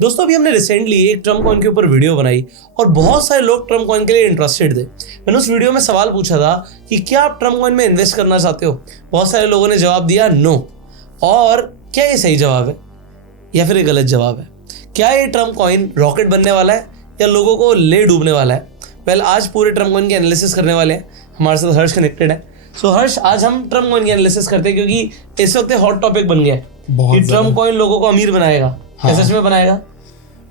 दोस्तों अभी हमने रिसेंटली एक ट्रम्प कॉइन के ऊपर वीडियो बनाई और बहुत सारे लोग ट्रम्प कॉइन के लिए इंटरेस्टेड थे। मैंने उस वीडियो में सवाल पूछा था कि क्या आप ट्रम्प कॉइन में इन्वेस्ट करना चाहते हो। बहुत सारे लोगों ने जवाब दिया नो। और क्या ये सही जवाब है या फिर ये गलत जवाब है? क्या ये ट्रम्प कॉइन रॉकेट बनने वाला है या लोगों को ले डूबने वाला है? वेल, आज पूरे ट्रम्प कॉइन की एनालिसिस करने वाले हैं। हमारे साथ हर्ष कनेक्टेड है। सो हर्ष, आज हम ट्रम्प कॉइन की एनालिसिस करते हैं क्योंकि इस वक्त हॉट टॉपिक बन गया है कि ट्रम्प कॉइन लोगों को अमीर बनाएगा। क्या सच में बनाएगा?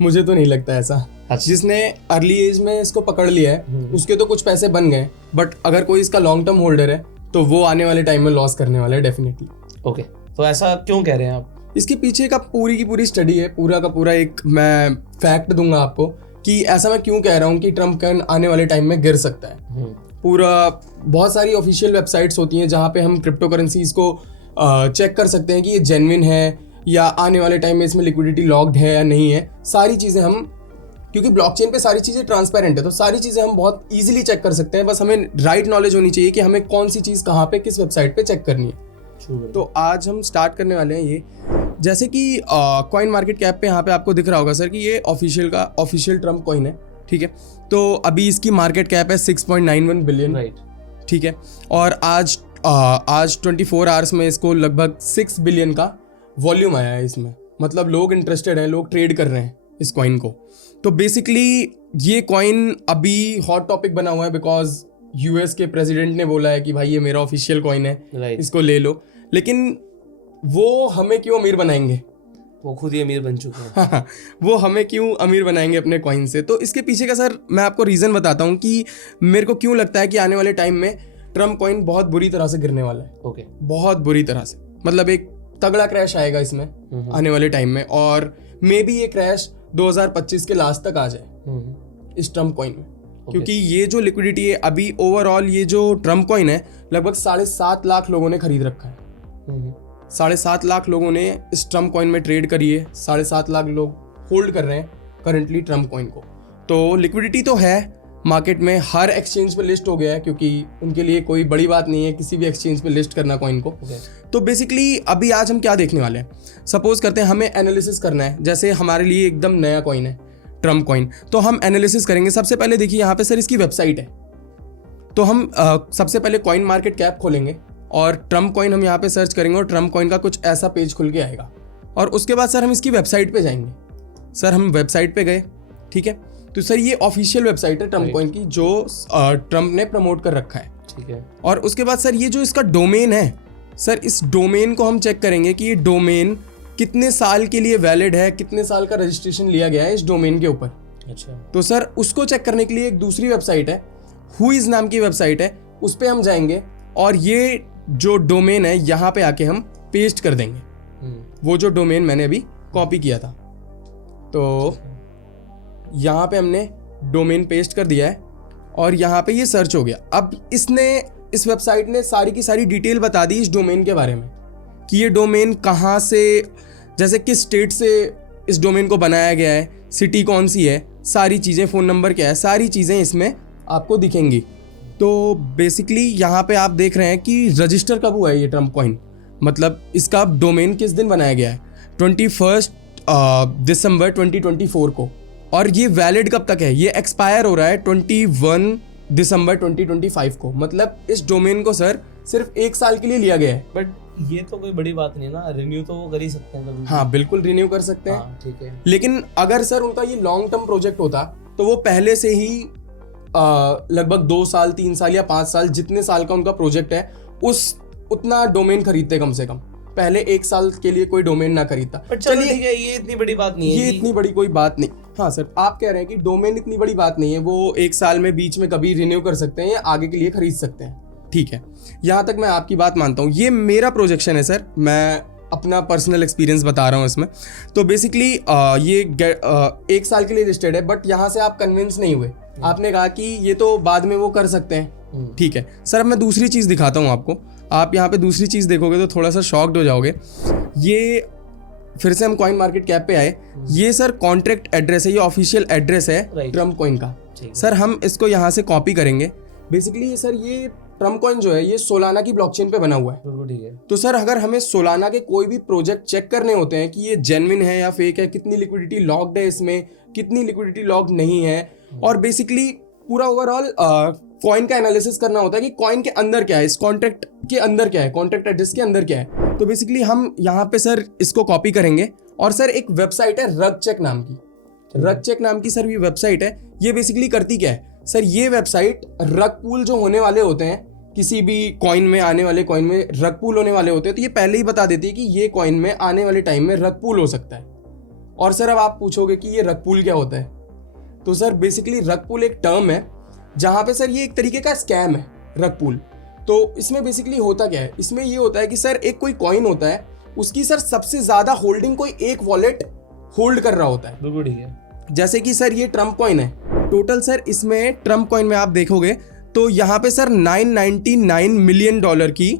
मुझे तो नहीं लगता ऐसा। अच्छा। जिसने अर्ली एज में इसको पकड़ लिया है उसके तो कुछ पैसे बन गए, बट अगर कोई इसका लॉन्ग टर्म होल्डर है तो वो आने वाले टाइम में लॉस करने वाला है डेफिनेटली। ओके, तो ऐसा क्यों कह रहे हैं आप? इसके पीछे का पूरी की पूरी स्टडी है, पूरा का पूरा एक मैं फैक्ट दूंगा आपको कि ऐसा मैं क्यों कह रहा हूँ कि ट्रम्प कॉइन आने वाले टाइम में गिर सकता है। पूरा बहुत सारी ऑफिशियल वेबसाइट्स होती हैं जहाँ पे हम क्रिप्टो करेंसीज को चेक कर सकते हैं कि ये जेन्युइन है या आने वाले टाइम में इसमें लिक्विडिटी लॉक्ड है या नहीं है। सारी चीज़ें हम, क्योंकि ब्लॉकचेन पे सारी चीज़ें ट्रांसपेरेंट है, तो सारी चीज़ें हम बहुत इजीली चेक कर सकते हैं। बस हमें राइट नॉलेज होनी चाहिए कि हमें कौन सी चीज़ कहाँ पे किस वेबसाइट पे चेक करनी है। तो आज हम स्टार्ट करने वाले हैं ये, जैसे कि कॉइन मार्केट कैप पे यहाँ पे आपको दिख रहा होगा सर कि ये ऑफिशियल ट्रम्प कॉइन है, ठीक है। तो अभी इसकी मार्केट कैप है 6.91 बिलियन, राइट, ठीक है। और आज 24 आवर्स में इसको लगभग 6 बिलियन का वॉल्यूम आया है इसमें। मतलब लोग इंटरेस्टेड हैं, लोग ट्रेड कर रहे हैं इस कॉइन को। तो बेसिकली ये कॉइन अभी हॉट टॉपिक बना हुआ है बिकॉज यूएस के प्रेसिडेंट ने बोला है कि भाई ये मेरा ऑफिशियल कॉइन है, राइट, इसको ले लो। लेकिन वो हमें क्यों अमीर बनाएंगे? वो खुद ही अमीर बन चुके हैं। वो हमें क्यों अमीर बनाएंगे अपने कॉइन से? तो इसके पीछे का सर मैं आपको रीज़न बताता हूँ कि मेरे को क्यों लगता है कि आने वाले टाइम में ट्रम्प कॉइन बहुत बुरी तरह से गिरने वाला है। ओके, बहुत बुरी तरह से, मतलब एक तगड़ा क्रैश आएगा इसमें आने वाले टाइम में। और मे बी ये क्रैश 2025 के लास्ट तक आ जाए इस ट्रम्प कॉइन में, क्योंकि ये जो लिक्विडिटी है अभी ओवरऑल, ये जो ट्रम्प कॉइन है लगभग 7.5 लाख लोगों ने खरीद रखा है। 7.5 लाख लोगों ने इस ट्रम्प कॉइन में ट्रेड करी है। 7.5 लाख लोग होल्ड कर रहे हैं करंटली ट्रम्प कॉइन को। तो लिक्विडिटी तो है मार्केट में, हर एक्सचेंज पे लिस्ट हो गया है, क्योंकि उनके लिए कोई बड़ी बात नहीं है किसी भी एक्सचेंज पे लिस्ट करना कॉइन को। तो बेसिकली अभी आज हम क्या देखने वाले हैं, सपोज करते हैं हमें एनालिसिस करना है। जैसे हमारे लिए एकदम नया कॉइन है ट्रम्प कॉइन, तो हम एनालिसिस करेंगे। सबसे पहले देखिए यहाँ पे सर इसकी वेबसाइट है, तो हम सबसे पहले कॉइन मार्केट कैप खोलेंगे और ट्रम्प कॉइन हम यहाँ पे सर्च करेंगे और ट्रम्प कॉइन का कुछ ऐसा पेज खुल के आएगा। और उसके बाद सर हम इसकी वेबसाइट पे जाएंगे। सर हम वेबसाइट पे गए, ठीक है। तो सर ये ऑफिशियल वेबसाइट है ट्रम्प कॉइन की जो ट्रम्प ने प्रमोट कर रखा है, ठीक है। और उसके बाद सर ये जो इसका डोमेन है, सर इस डोमेन को हम चेक करेंगे कि ये डोमेन कितने साल के लिए वैलिड है, कितने साल का रजिस्ट्रेशन लिया गया है इस डोमेन के ऊपर। अच्छा। तो सर उसको चेक करने के लिए एक दूसरी वेबसाइट है, हुइज नाम की वेबसाइट है, उस पर हम जाएंगे और ये जो डोमेन है यहाँ पे आके हम पेस्ट कर देंगे। वो जो डोमेन मैंने अभी कॉपी किया था, तो यहाँ पे हमने डोमेन पेस्ट कर दिया है और यहाँ पे ये सर्च हो गया। अब इस वेबसाइट ने सारी की सारी डिटेल बता दी इस डोमेन के बारे में कि ये डोमेन कहाँ से, जैसे किस स्टेट से इस डोमेन को बनाया गया है, सिटी कौन सी है, सारी चीज़ें, फ़ोन नंबर क्या है, सारी चीज़ें इसमें आपको दिखेंगी। तो बेसिकली यहाँ पे आप देख रहे हैं कि रजिस्टर कब हुआ है ये ट्रम्प कॉइन, मतलब इसका डोमेन किस दिन बनाया गया है, 21 दिसंबर 2024 को। और ये वैलिड कब तक है, ये एक्सपायर हो रहा है 21 दिसंबर 2025 को। मतलब इस डोमेन को सर सिर्फ 1 साल के लिए लिया गया है। बट ये तो कोई बड़ी बात नहीं है ना, रिन्यू तो वो कर ही सकते हैं कभी। हाँ बिल्कुल रिन्यू कर सकते हैं। हाँ, ठीक है। लेकिन अगर सर उनका ये लॉन्ग टर्म प्रोजेक्ट होता तो वो पहले से ही लगभग 2 साल 3 साल या 5 साल जितने साल का उनका प्रोजेक्ट है उतना डोमेन खरीदते कम से कम। पहले 1 साल के लिए कोई डोमेन ना खरीदता। चलिए ठीक है, ये इतनी बड़ी बात नहीं है, ये इतनी बड़ी कोई बात नहीं। हाँ सर, आप कह रहे हैं कि डोमेन इतनी बड़ी बात नहीं है, वो 1 साल में बीच में कभी रिन्यू कर सकते हैं या आगे के लिए खरीद सकते हैं, ठीक है। यहाँ तक मैं आपकी बात मानता हूँ। ये मेरा प्रोजेक्शन है सर, मैं अपना पर्सनल एक्सपीरियंस बता रहा हूँ इसमें। तो बेसिकली ये 1 साल के लिए लिस्टेड है, बट यहाँ से आप कन्विंस नहीं हुए। आपने कहा कि ये तो बाद में वो कर सकते हैं, ठीक है सर। अब मैं दूसरी चीज़ दिखाता हूँ आपको। आप यहाँ पे दूसरी चीज़ देखोगे तो थोड़ा सा शॉक्ड हो जाओगे। ये फिर से हम कॉइन मार्केट कैप पे आए। ये सर कॉन्ट्रैक्ट एड्रेस है, ये ऑफिशियल एड्रेस है ट्रम्प कॉइन का। सर हम इसको यहाँ से कॉपी करेंगे। बेसिकली सर ये ट्रम्प कॉइन जो है ये सोलाना की ब्लॉकचेन पे बना हुआ है। बिल्कुल ठीक है। तो सर अगर हमें सोलाना के कोई भी प्रोजेक्ट चेक करने होते हैं कि ये जेन्युइन है या फेक है, कितनी लिक्विडिटी लॉक्ड है इसमें, कितनी लिक्विडिटी लॉक्ड नहीं है, और बेसिकली पूरा ओवरऑल कॉइन का एनालिसिस करना होता है कि कॉइन के अंदर क्या है, इस कॉन्ट्रैक्ट के अंदर क्या है, कॉन्ट्रैक्ट एड्रेस के अंदर क्या है। तो बेसिकली हम यहाँ पे सर इसको कॉपी करेंगे और सर एक वेबसाइट है रग चेक नाम की, रग चेक नाम की सर ये वेबसाइट है। ये बेसिकली करती क्या है सर, ये वेबसाइट रग पूल जो होने वाले होते हैं, किसी भी कॉइन में आने वाले कॉइन में रग पूल होने वाले होते हैं, तो ये पहले ही बता देती है कि ये कॉइन में आने वाले टाइम में रग पूल हो सकता है। और सर अब आप पूछोगे कि ये रग पूल क्या होता है, तो सर बेसिकली रग पूल एक टर्म है जहाँ पे सर ये एक तरीके का स्कैम है रग पूल। तो इसमें बेसिकली होता क्या है, इसमें ये होता है कि सर एक कोई कॉइन होता है, उसकी सर सबसे ज्यादा होल्डिंग कोई एक वॉलेट होल्ड कर रहा होता है। बिल्कुल ठीक है। जैसे कि सर ये ट्रम्प कॉइन है, टोटल सर इसमें ट्रम्प कॉइन में आप देखोगे तो यहाँ पे सर 999 मिलियन डॉलर की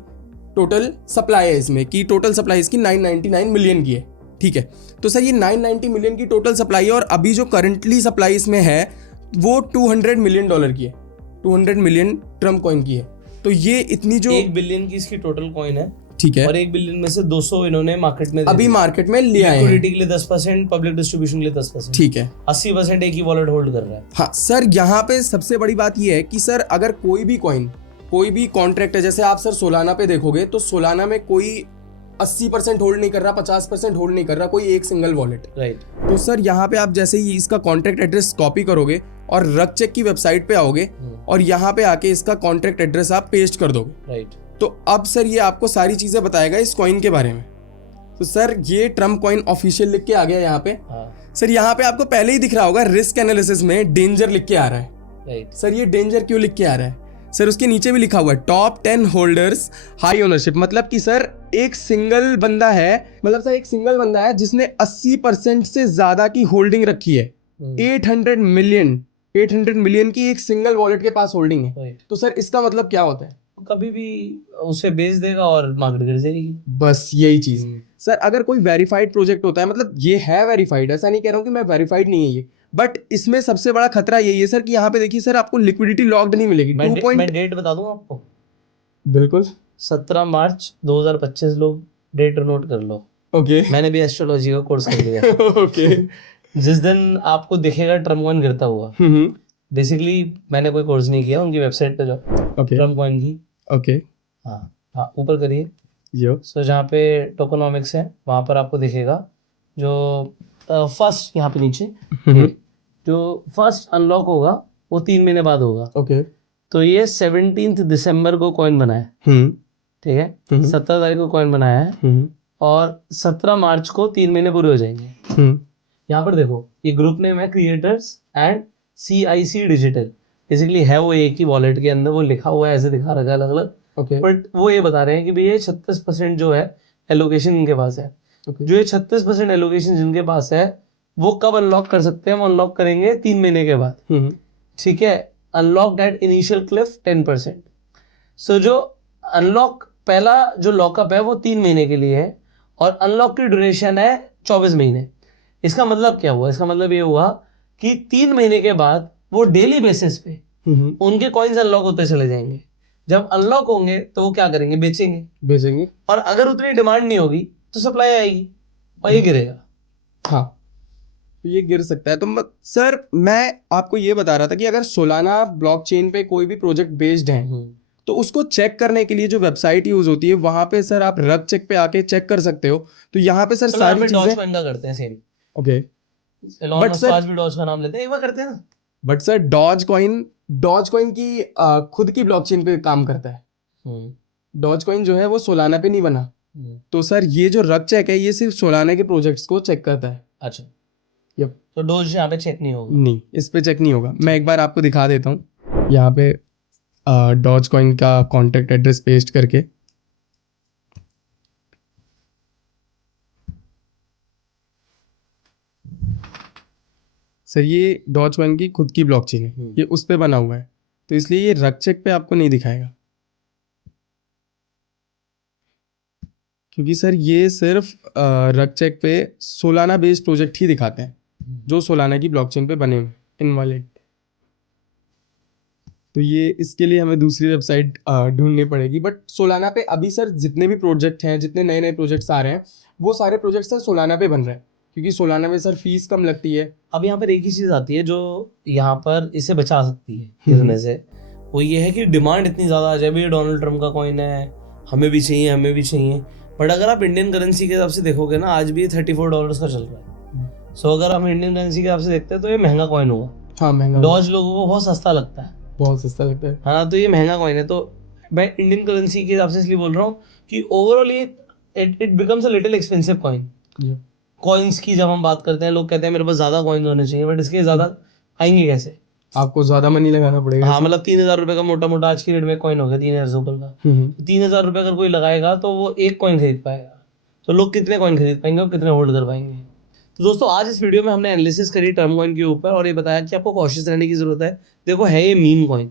टोटल सप्लाई है इसमें, कि टोटल सप्लाई इसकी 999 मिलियन की है। ठीक है, तो सर ये 990 मिलियन की टोटल सप्लाई है, और अभी जो करंटली सप्लाई इसमें है वो 200 मिलियन डॉलर की है, 200 मिलियन ट्रम्प कॉइन की है। तो ये इतनी जो 1 बिलियन की इसकी टोटल कॉइन है। ठीक है, और 1 बिलियन में से 200 इन्होंने मार्केट में अभी मार्केट में ले आए हैं। लिक्विडिटी के लिए 10%, पब्लिक डिस्ट्रीब्यूशन के लिए 10%। ठीक है, 80% एक ही वॉलेट होल्ड कर रहा है। हाँ सर, यहाँ पे सबसे बड़ी बात ये है कि सर अगर कोई भी कॉइन, कोई भी कॉन्ट्रैक्ट है, जैसे आप सर सोलाना पे देखोगे तो सोलाना में कोई 80% होल्ड नहीं कर रहा, 50% होल्ड नहीं कर रहा कोई एक सिंगल वॉलेट। राइट। तो सर यहाँ पे आप जैसे ही इसका कॉन्ट्रैक्ट एड्रेस कॉपी करोगे और रग चेक की वेबसाइट पे आओगे और यहाँ पे आके इसका कॉन्ट्रैक्ट एड्रेस आप पेस्ट कर दोगे, राइट। तो अब सर ये आपको सारी चीजें बताएगा इस कॉइन के बारे में। तो सर ये ट्रम्प कॉइन ऑफिशियल लिख के आ गया यहाँ पे। हाँ। सर यहाँ पे आपको पहले ही दिख रहा होगा रिस्क एनालिसिस में डेंजर लिख के आ रहा है। राइट। सर ये डेंजर क्यों लिख के आ रहा है सर, उसके नीचे भी लिखा हुआ है टॉप 10 होल्डर्स हाई ओनरशिप, मतलब कि सर एक सिंगल बंदा है, मतलब सर एक सिंगल बंदा है जिसने 80% से ज्यादा की होल्डिंग रखी है। 800 मिलियन की एक सिंगल वॉलेट के पास होल्डिंग है। राइट। तो सर इसका मतलब क्या होता है, कभी भी उसे बेच देगा और मार्केट गिर जाएगी। बस यही चीज। सर अगर कोई वेरीफाइड प्रोजेक्ट होता है, मतलब ये है वेरीफाइड, ऐसा नहीं कह रहा हूँ कि मैं वेरीफाइड नहीं है ये, बट इसमें सबसे बड़ा खतरा यही है सर कि यहाँ पे देखिए सर आपको लिक्विडिटी लॉक्ड नहीं मिलेगी। मैं डेट बता दूं आपको। बिल्कुल। 17 मार्च 2025 लोग डेट नोट कर लो। ओके। मैंने भी एस्ट्रोलॉजी का कोर्स कर लिया। ओके। जिस दिन आपको दिखेगा ट्रम्प कॉइन गिरता हुआ, बेसिकली मैंने कोई कोर्स नहीं किया, उनकी वेबसाइट पे जाओ, ट्रम्प कॉइन की। ओके। हाँ हाँ, ऊपर करिए। यो। सो जहाँ पे टोकोनॉमिक्स है वहाँ पर आपको दिखेगा जो फर्स्ट, यहाँ पे नीचे जो फर्स्ट अनलॉक होगा वो 3 महीने बाद होगा। ओके। तो ये 17 दिसंबर को कॉइन बना है। ठीक है, 17 तारीख को कॉइन बनाया है और 17 मार्च को 3 महीने पूरे हो जाएंगे। यहाँ पर देखो ये ग्रुप नेम है creators and CIC digital. Basically है वो एक ही वॉलेट के अंदर, वो लिखा हुआ है, ऐसे दिखा रखा है अलग अलग। ओके। बट वो ये बता रहे हैं कि भैया 36% जो है एलोकेशन इनके पास है। जो ये 36% एलोकेशन जिनके पास है वो कब अनलॉक कर सकते हैं, वो अनलॉक करेंगे 3 महीने के बाद। ठीक है, अनलॉक एट इनिशियल क्लिफ 10%। सो जो अनलॉक पहला जो लॉकअप है वो 3 महीने के लिए है और अनलॉक की ड्यूरेशन है 24 महीने। इसका मतलब क्या हुआ, इसका मतलब ये हुआ कि 3 महीने के बाद वो डेली बेसिस पे उनके कॉइन्स अनलॉक होते चले जाएंगे। जब अनलॉक होंगे तो वो क्या करेंगे, बेचेंगे। और अगर उतनी डिमांड नहीं होगी तो सप्लाई आएगी और ये गिरेगा। हाँ, तो ये गिर सकता है। तो सर मैं आपको ये बता रहा था कि अगर सोलाना ब्लॉकचेन पे कोई भी प्रोजेक्ट बेस्ड है तो उसको चेक करने के लिए जो वेबसाइट यूज होती है वहां पे सर आप रग चेक पे आके चेक कर सकते हो। तो यहाँ पे सर सारी चीजें डॉजकॉइन का करते हैं सेम। ओके, बट सर आज भी डॉज का नाम लेते हैं, एक बार करते हैं ना। बट सर डॉज कॉइन की खुद की ब्लॉकचेन पे काम करता है। डॉज कॉइन जो है वो सोलाना पे नहीं बना। तो सर ये जो रग चेक है ये सिर्फ सोलाना के प्रोजेक्ट्स को चेक करता है। अच्छा, यप। तो डॉज यहाँ पे चेक नहीं होगा? नहीं, इस पे चेक नहीं होगा। मैं एक बार आपको दिखा देता हूँ यहाँ पे डॉज कॉइन का कॉन्टेक्ट एड्रेस पेस्ट करके। सर ये डॉज कॉइन की खुद की ब्लॉकचेन है, ये उस पे बना हुआ है, तो इसलिए ये रग चेक पे आपको नहीं दिखाएगा, क्योंकि सर ये सिर्फ रग चेक पे सोलाना बेस्ड प्रोजेक्ट ही दिखाते हैं जो सोलाना की ब्लॉकचेन पे बने हुए इनवैलिड। तो ये इसके लिए हमें दूसरी वेबसाइट ढूंढनी पड़ेगी। बट सोलाना पे अभी सर जितने भी प्रोजेक्ट हैं, जितने नए नए प्रोजेक्ट्स आ रहे हैं, वो सारे प्रोजेक्ट सर सोलाना पे बन रहे हैं, क्योंकि सोलाना में सर फीस कम लगती है। अब यहाँ पर एक ही चीज़ आती है जो यहाँ पर इसे बचा सकती है गिरने से, वो ये है कि डिमांड इतनी ज़्यादा आ जाए, भाई डोनाल्ड ट्रम्प का कॉइन है, हमें भी चाहिए हमें भी चाहिए। बट अगर आप इंडियन करेंसी के हिसाब से देखोगे ना, आज भी ये $34 का चल रहा है। सो अगर हम इंडियन करेंसी के हिसाब से देखते हैं तो ये महंगा कॉइन होगा। हाँ महंगा, डॉज लोगों को बहुत सस्ता लगता है, बहुत सस्ता लगता है। हाँ, तो ये महंगा कॉइन है। तो मैं इंडियन करेंसी के हिसाब से इसलिए बोल रहा हूँ कि ओवरऑल ये it becomes a little expensive coin. Coins की जब हम बात करते हैं, लोग कहते हैं मेरे पास ज़्यादा कॉइन्स होने चाहिए, बट इसके ज़्यादा आएंगे कैसे? आपको ज़्यादा मनी लगाना पड़ेगा। हाँ, मतलब 3,000 रुपये का मोटा मोटा आज की डेट में कॉइन हो गया, 3,000 रुपये का। 3,000 रुपये अगर कोई लगाएगा तो वो एक कॉइन खरीद पाएगा, तो लोग कितने कॉइन खरीद पाएंगे और कितने होल्ड कर पाएंगे? तो दोस्तों, आज इस वीडियो में हमने एनालिसिस करी टर्म कॉइन के ऊपर और ये बताया कि आपको कॉशियस रहने की जरूरत है। देखो, है ये मीम कॉइन,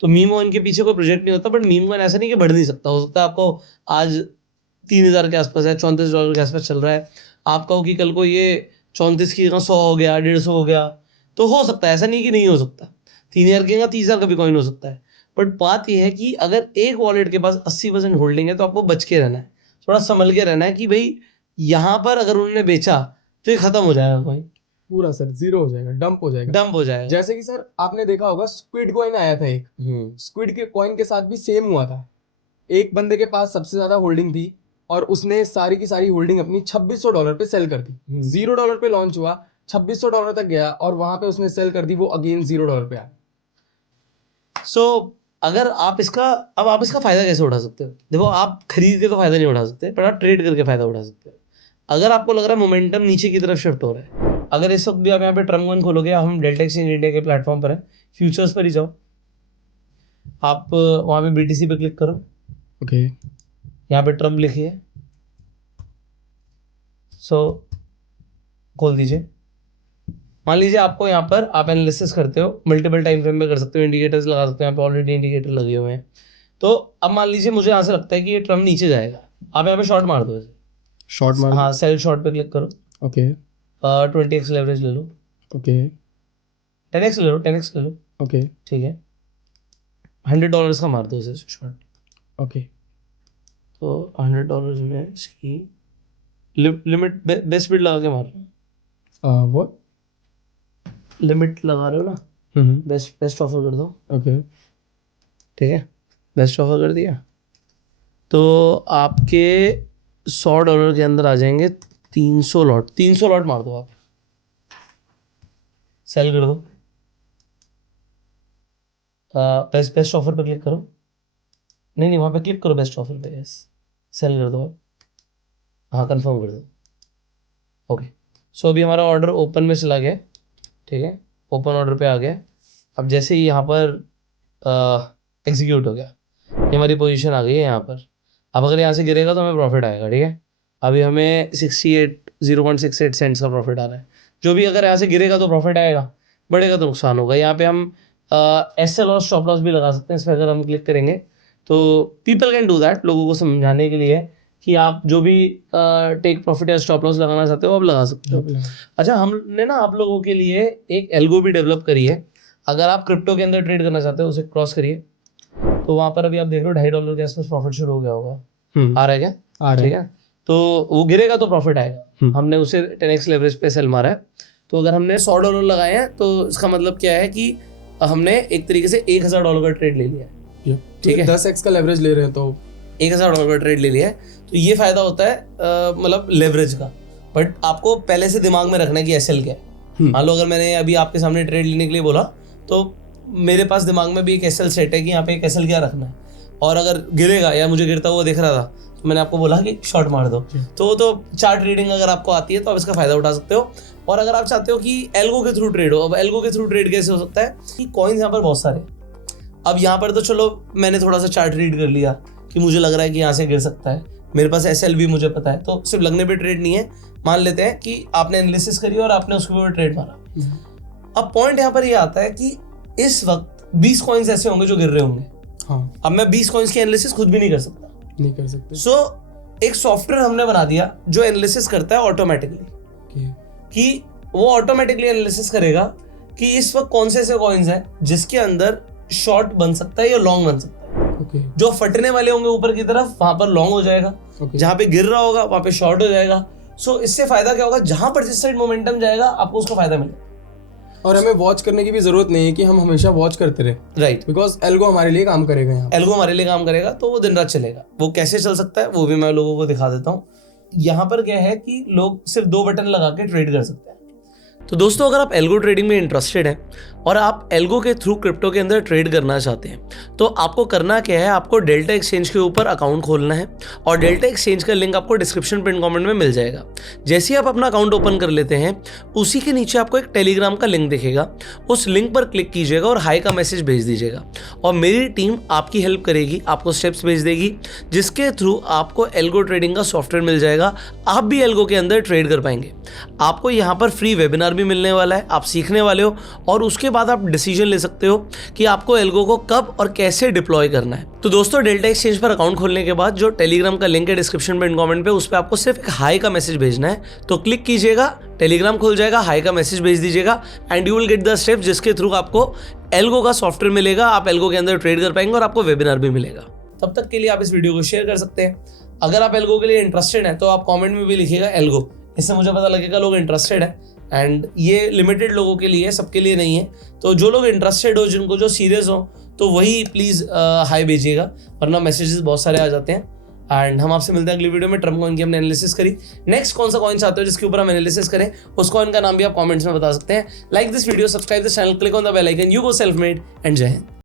तो मीम कॉइन के पीछे कोई प्रोजेक्ट नहीं होता, बट मीम कॉइन ऐसा नहीं कि बढ़ नहीं सकता। हो सकता है आपको आज 3,000 के आसपास है, $34 के आसपास चल रहा है, आपका हो कि कल को ये 34 की जगह 100 हो गया, 150 हो गया, तो हो सकता है, ऐसा नहीं कि नहीं हो सकता। 3,000 के 30,000 का भी कॉइन हो सकता है। बट बात यह है कि अगर एक वॉलेट के पास 80% होल्डिंग है तो आपको बच के रहना है, थोड़ा संभल के रहना है कि भाई यहाँ पर अगर उन्होंने बेचा तो ये खत्म हो जाएगा कॉइन, पूरा सर जीरो हो जाएगा, डंप हो जाएगा, डंप हो जाएगा। जैसे कि सर आपने देखा होगा स्क्विड कॉइन आया था एक, स्क्विड के कॉइन के साथ भी सेम हुआ था। एक बंदे के पास सबसे ज्यादा होल्डिंग थी और उसने सारी की सारी होल्डिंग अपनी $2,600 पे सेल कर दी। $0 पे लॉन्च हुआ, $2,600 तक गया और वहां पे उसने सेल कर दी, वो अगेन $0 पे आया। सो अगर आप इसका फायदा कैसे उठा सकते हो? देखो, आप खरीद के तो फायदा नहीं उठा सकते, पर आप ट्रेड करके फायदा उठा सकते हो। अगर आपको लग रहा है मोमेंटम नीचे की तरफ शिफ्ट हो रहा है, अगर इस वक्त भी आप यहाँ पे ट्रम्प कॉइन खोलोगे, हम डेल्टा एक्सचेंज इंडिया के प्लेटफॉर्म पर है, फ्यूचर्स पर ही जाओ, आप वहाँ पे BTC पे क्लिक करो, ओके, यहाँ पे ट्रम्प लिखिए, सो खोल दीजिए। मान लीजिए आपको यहाँ पर आप एनालिसिस करते हो, मल्टीपल टाइम फ्रेम में कर सकते हो, इंडिकेटर्स लगा सकते हो, यहाँ पे ऑलरेडी इंडिकेटर लगे हुए हैं। तो अब मान लीजिए मुझे यहाँ से लगता है कि ये ट्रम्प नीचे जाएगा, आप यहाँ पे शॉर्ट मार दो, शॉर्ट मार, हाँ, सेल शॉर्ट पे क्लिक करो, ओके, 20x लेवरेज ले लो, ओके, 10x ले लो, 10x ले लो, ओके, ठीक है, $100 का मार दो इसे शॉर्ट, ओके। तो $100 में इसकी लिमिट बेस्ट बिड लगा के मार रहे हो, वो लिमिट लगा रहे हो ना, बेस्ट ऑफर कर दो, ओके, ठीक है, बेस्ट ऑफर कर दिया, तो आपके $100 के अंदर आ जाएंगे 300 लॉट, 300 लॉट मार दो आप, सेल कर दो, बेस्ट ऑफर पे क्लिक करो, नहीं वहाँ पे क्लिक करो, बेस्ट ऑफर पे, यस, सेल कर दो आप, हाँ, कंफर्म कर दो, ओके। सो अभी हमारा ऑर्डर ओपन में चला गया, ठीक है, ओपन ऑर्डर पे आ गया। अब जैसे ही यहाँ पर एग्जीक्यूट हो गया, ये हमारी पोजीशन आ गई है यहाँ पर। अब अगर यहाँ से गिरेगा तो हमें प्रॉफिट आएगा, ठीक है, अभी हमें 0.68 सेंट्स का प्रॉफिट आ रहा है। जो भी अगर यहाँ से गिरेगा तो प्रॉफिट आएगा, बढ़ेगा तो नुकसान होगा। यहाँ पे हम SL और स्टॉप लॉस भी लगा सकते हैं, इस पर अगर हम क्लिक करेंगे तो पीपल कैन डू दैट, लोगों को समझाने के लिए कि आप जो भी टेक प्रॉफिट या स्टॉप लॉस लगाना चाहते हो आप लगा सकते हो। अच्छा, हमने ना आप लोगों के लिए एक एल्गो भी डेवलप करी है, अगर आप क्रिप्टो के अंदर ट्रेड करना चाहते हो, उसे क्रॉस करिए, तो वहाँ पर अभी आप देख रहे हो $2.5 के आसपास प्रॉफिट शुरू हो गया होगा, आ रहा है क्या? आ रहा है, ठीक है, तो वो गिरेगा तो प्रॉफिट आएगा। हमने उसे 10x लेवरेज पे सेल मारा है, तो अगर हमने $100 लगाए हैं तो इसका मतलब क्या है कि हमने एक तरीके से $1,000 का ट्रेड ले लिया है, ठीक है, 10x का लेवरेज ले रहे हैं तो $1,000 का ट्रेड ले लिया है। तो ये फायदा होता है मतलब लेवरेज का, बट आपको पहले से दिमाग में रखना है कि SL क्या है। मान लो अगर मैंने अभी आपके सामने ट्रेड लेने के लिए बोला तो मेरे पास दिमाग में भी एक SL सेट है कि यहाँ पे एक SL क्या रखना है, और अगर गिरेगा या मुझे गिरता हुआ दिख रहा था तो मैंने आपको बोला कि शॉर्ट मार दो। तो चार्ट ट्रेडिंग अगर आपको आती है तो आप इसका फायदा उठा सकते हो। और अगर आप चाहते हो कि एल्गो के थ्रू ट्रेड हो, अब एल्गो के थ्रू ट्रेड कैसे हो सकता है कि कॉइन्स यहाँ पर बहुत सारे, अब यहाँ पर तो चलो मैंने थोड़ा सा चार्ट रीड कर लिया कि मुझे लग रहा है कि यहाँ से गिर सकता है, मेरे पास SL भी मुझे पता है, तो सिर्फ लगने पे ट्रेड नहीं है। मान लेते हैं कि आपने एनालिसिस करी और आपने उसके ऊपर ट्रेड मारा। अब पॉइंट यहाँ पर ये आता है कि इस वक्त 20 कॉइन्स ऐसे होंगे जो गिर रहे होंगे। हाँ, अब मैं 20 कॉइन्स की एनालिसिस खुद भी नहीं कर सकता, सो एक सॉफ्टवेयर हमने बना दिया जो एनालिसिस करता है ऑटोमेटिकली, कि वो ऑटोमेटिकली एनालिसिस करेगा कि इस वक्त कौन से ऐसे कॉइन्स हैं जिसके अंदर शॉर्ट बन सकता है या लॉन्ग बन सकता है। ओके जो फटने वाले होंगे ऊपर की तरफ वहां पर लॉन्ग हो जाएगा, ओके जहां पे गिर रहा होगा वहां पे शॉर्ट हो जाएगा। सो इससे फायदा क्या होगा, जहां पर जिस साइड मोमेंटम जाएगा आपको उसका फायदा मिलेगा। और हमें वॉच करने की भी जरूरत नहीं है कि हम हमेशा वॉच करते रहे, राइट, बिकॉज एल्गो हमारे लिए काम करेगा यहाँ। एल्गो हमारे लिए काम करेगा तो वो दिन रात चलेगा। वो कैसे चल सकता है वो भी मैं लोगों को दिखा देता हूँ। यहाँ पर क्या है कि लोग सिर्फ 2 बटन लगा के ट्रेड कर सकते हैं। तो दोस्तों, अगर आप एल्गो ट्रेडिंग में इंटरेस्टेड हैं और आप एल्गो के थ्रू क्रिप्टो के अंदर ट्रेड करना चाहते हैं तो आपको करना क्या है, आपको डेल्टा एक्सचेंज के ऊपर अकाउंट खोलना है और डेल्टा एक्सचेंज का लिंक आपको डिस्क्रिप्शन पिन कमेंट में मिल जाएगा। जैसे ही आप अपना अकाउंट ओपन कर लेते हैं उसी के नीचे आपको एक टेलीग्राम का लिंक दिखेगा, उस लिंक पर क्लिक कीजिएगा और हाई का मैसेज भेज दीजिएगा और मेरी टीम आपकी हेल्प करेगी, आपको स्टेप्स भेज देगी जिसके थ्रू आपको एल्गो ट्रेडिंग का सॉफ्टवेयर मिल जाएगा। आप भी एल्गो के अंदर ट्रेड कर पाएंगे। आपको यहाँ पर फ्री वेबिनार भी मिलने वाला है, आप सीखने वाले हो और उसके बाद आप डिसीजन ले सकते हो कि आपको एल्गो को कब और कैसे डिप्लॉय करना है। तो दोस्तों, डेल्टा एक्सचेंज पर अकाउंट खोलने के बाद जो टेलीग्राम का लिंक है डिस्क्रिप्शन में कमेंट पे, उस पर आपको सिर्फ एक हाई का मैसेज भेजना है। तो क्लिक कीजिएगा, टेलीग्राम खुल जाएगा, हाई का मैसेज भेज दीजिएगा and you will get the step जिसके थ्रू आपको एल्गो का सॉफ्टवेयर मिलेगा, आप एल्गो के अंदर ट्रेड कर पाएंगे और आपको वेबिनार भी मिलेगा। तब तक के लिए आप इस वीडियो को शेयर कर सकते हैं। अगर आप एल्गो के लिए इंटरेस्टेड हैं तो आप कमेंट में भी लिखिएगा एल्गो, इससे मुझे पता लगेगा लोग इंटरेस्टेड है। एंड ये लिमिटेड लोगों के लिए है, सबके लिए नहीं है। तो जो लोग इंटरेस्टेड हो, जिनको जो सीरियस हो, तो वही प्लीज़ हाई भेजिएगा, वरना मैसेजेस बहुत सारे आ जाते हैं। एंड हम आपसे मिलते हैं अगली वीडियो में। ट्रम्प कॉइन की हमने एनालिसिस करी। नेक्स्ट कौन सा कॉइन चाहते हो जिसके ऊपर हम एनालिसिस करें, उस कॉइन का नाम भी आप कमेंट्स में बता सकते हैं। Like this video, subscribe the channel, click on the bell icon. You go self made and Jai Hind.